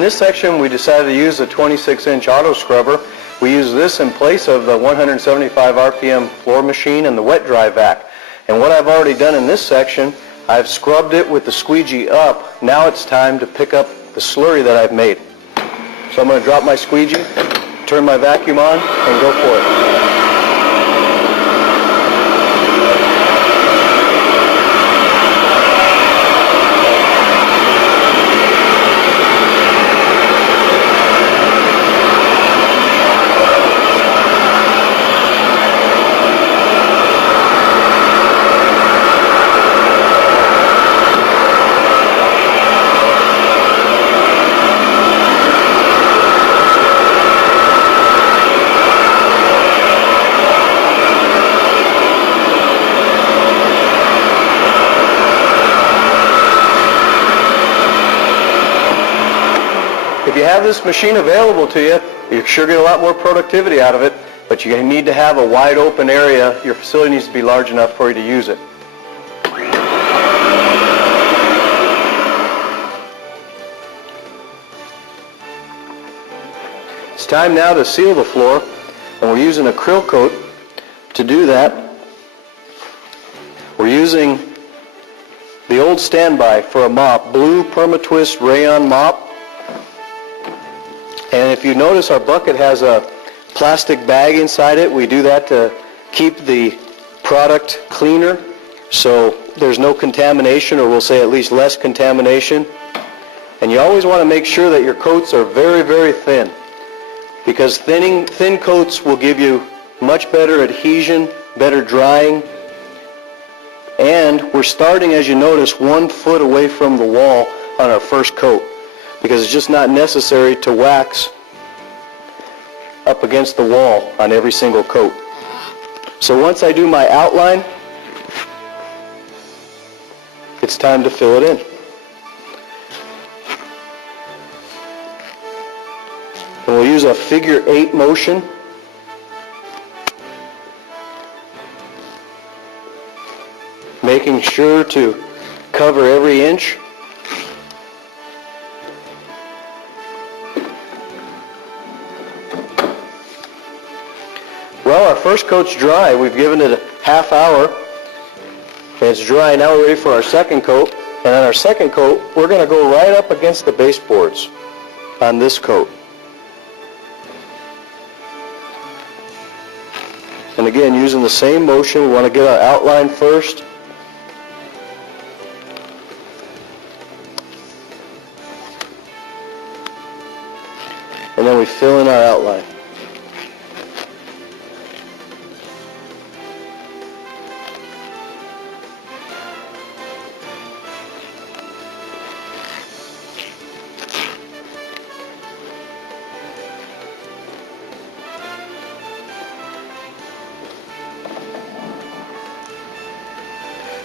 in this section, we decided to use a 26-inch auto scrubber. We use this in place of the 175 RPM floor machine and the wet dry vac. And what I've already done in this section, I've scrubbed it with the squeegee up. Now it's time to pick up the slurry that I've made. So I'm going to drop my squeegee, turn my vacuum on, and go for it. If you have this machine available to you, you sure get a lot more productivity out of it, but you need to have a wide open area. Your facility needs to be large enough for you to use it. It's time now to seal the floor, and we're using acryl coat to do that. We're using the old standby for a mop, blue Permatwist rayon mop. And if you notice, our bucket has a plastic bag inside it. We do that to keep the product cleaner, so there's no contamination, or we'll say at least less contamination. And you always want to make sure that your coats are very, very thin, because thin coats will give you much better adhesion, better drying. And we're starting, as you notice, 1 foot away from the wall on our first coat, because it's just not necessary to wax up against the wall on every single coat. So once I do my outline, it's time to fill it in. And we'll use a figure 8 motion. Making sure to cover every inch. Well, our first coat's dry. We've given it a half hour, and it's dry. Now we're ready for our second coat. And on our second coat, we're going to go right up against the baseboards on this coat. And again, using the same motion, we want to get our outline first. And then we fill in our outline.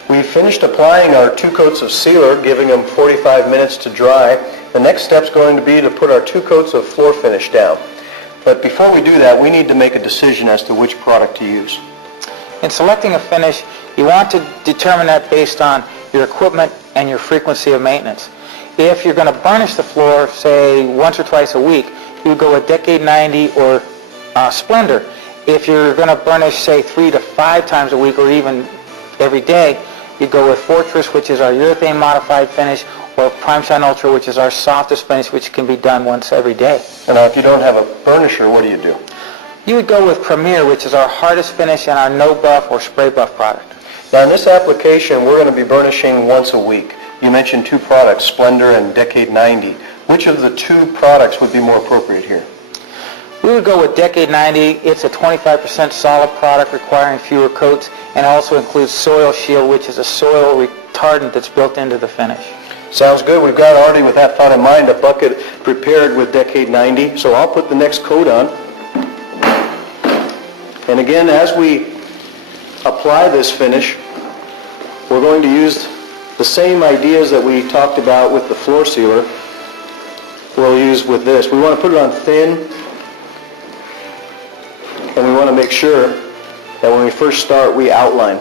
We finished applying our 2 coats of sealer, giving them 45 minutes to dry. The next step's going to be to put our 2 coats of floor finish down. But before we do that, we need to make a decision as to which product to use. In selecting a finish, you want to determine that based on your equipment and your frequency of maintenance. If you're going to burnish the floor, say, once or twice a week, you would go with Decade 90 or Splendor. If you're going to burnish, say, 3 to 5 times a week or even every day, you go with Fortress, which is our urethane modified finish, or Prime Shine Ultra, which is our softest finish, which can be done once every day. And now if you don't have a burnisher, what do you do? You would go with Premier, which is our hardest finish and our no buff or spray buff product. Now in this application, we're going to be burnishing once a week. You mentioned 2 products, Splendor and Decade 90. Which of the 2 products would be more appropriate here? We would go with Decade 90. It's a 25% solid product requiring fewer coats, and also includes Soil Shield, which is a soil retardant that's built into the finish. Sounds good. We've got already, with that thought in mind, a bucket prepared with Decade 90. So I'll put the next coat on. And again, as we apply this finish, we're going to use the same ideas that we talked about with the floor sealer. We'll use with this. We want to put it on thin, and we want to make sure that when we first start, we outline.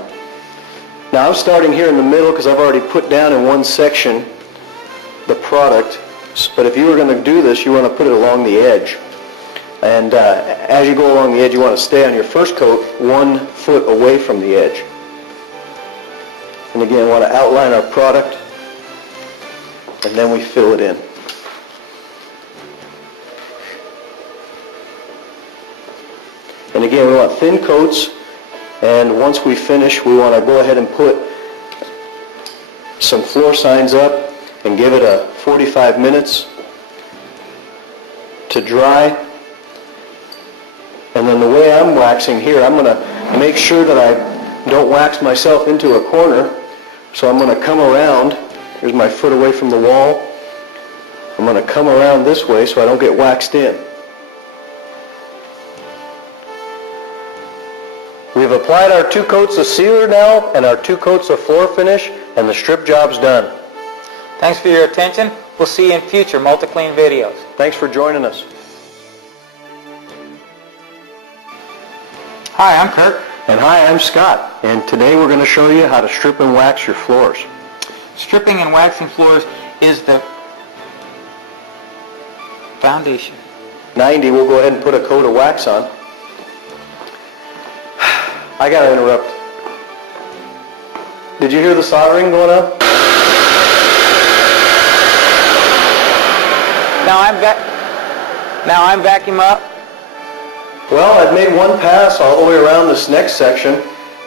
Now I'm starting here in the middle because I've already put down in one section the product, But if you were going to do this, you want to put it along the edge. And as you go along the edge, you want to stay on your first coat 1 foot away from the edge. And again, want to outline our product, and then we fill it in. And again, we want thin coats, and once we finish, we want to go ahead and put some floor signs up and give it a 45 minutes to dry. And then the way I'm waxing here, I'm going to make sure that I don't wax myself into a corner. So I'm going to come around. Here's my foot away from the wall. I'm going to come around this way so I don't get waxed in. We've applied our 2 coats of sealer now and our 2 coats of floor finish, and the strip job's done. Thanks for your attention. We'll see you in future Multi-Clean videos. Thanks for joining us. Hi, I'm Kurt. And hi, I'm Scott. And today we're going to show you how to strip and wax your floors. Stripping and waxing floors is the foundation. 90, we'll go ahead and put a coat of wax on. I got to interrupt. Did you hear the soldering going on? Now I'm vacuum up. Well, I've made one pass all the way around this next section,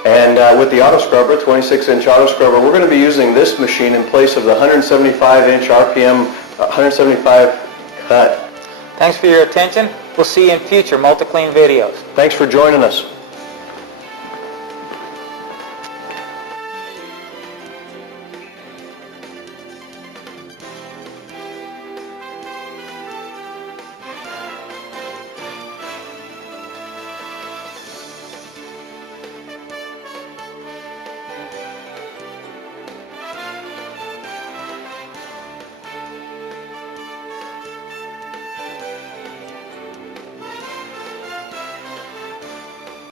and with the auto scrubber, 26-inch auto scrubber, we're going to be using this machine in place of the 175-inch RPM, 175 cut. Thanks for your attention. We'll see you in future Multi-Clean videos. Thanks for joining us.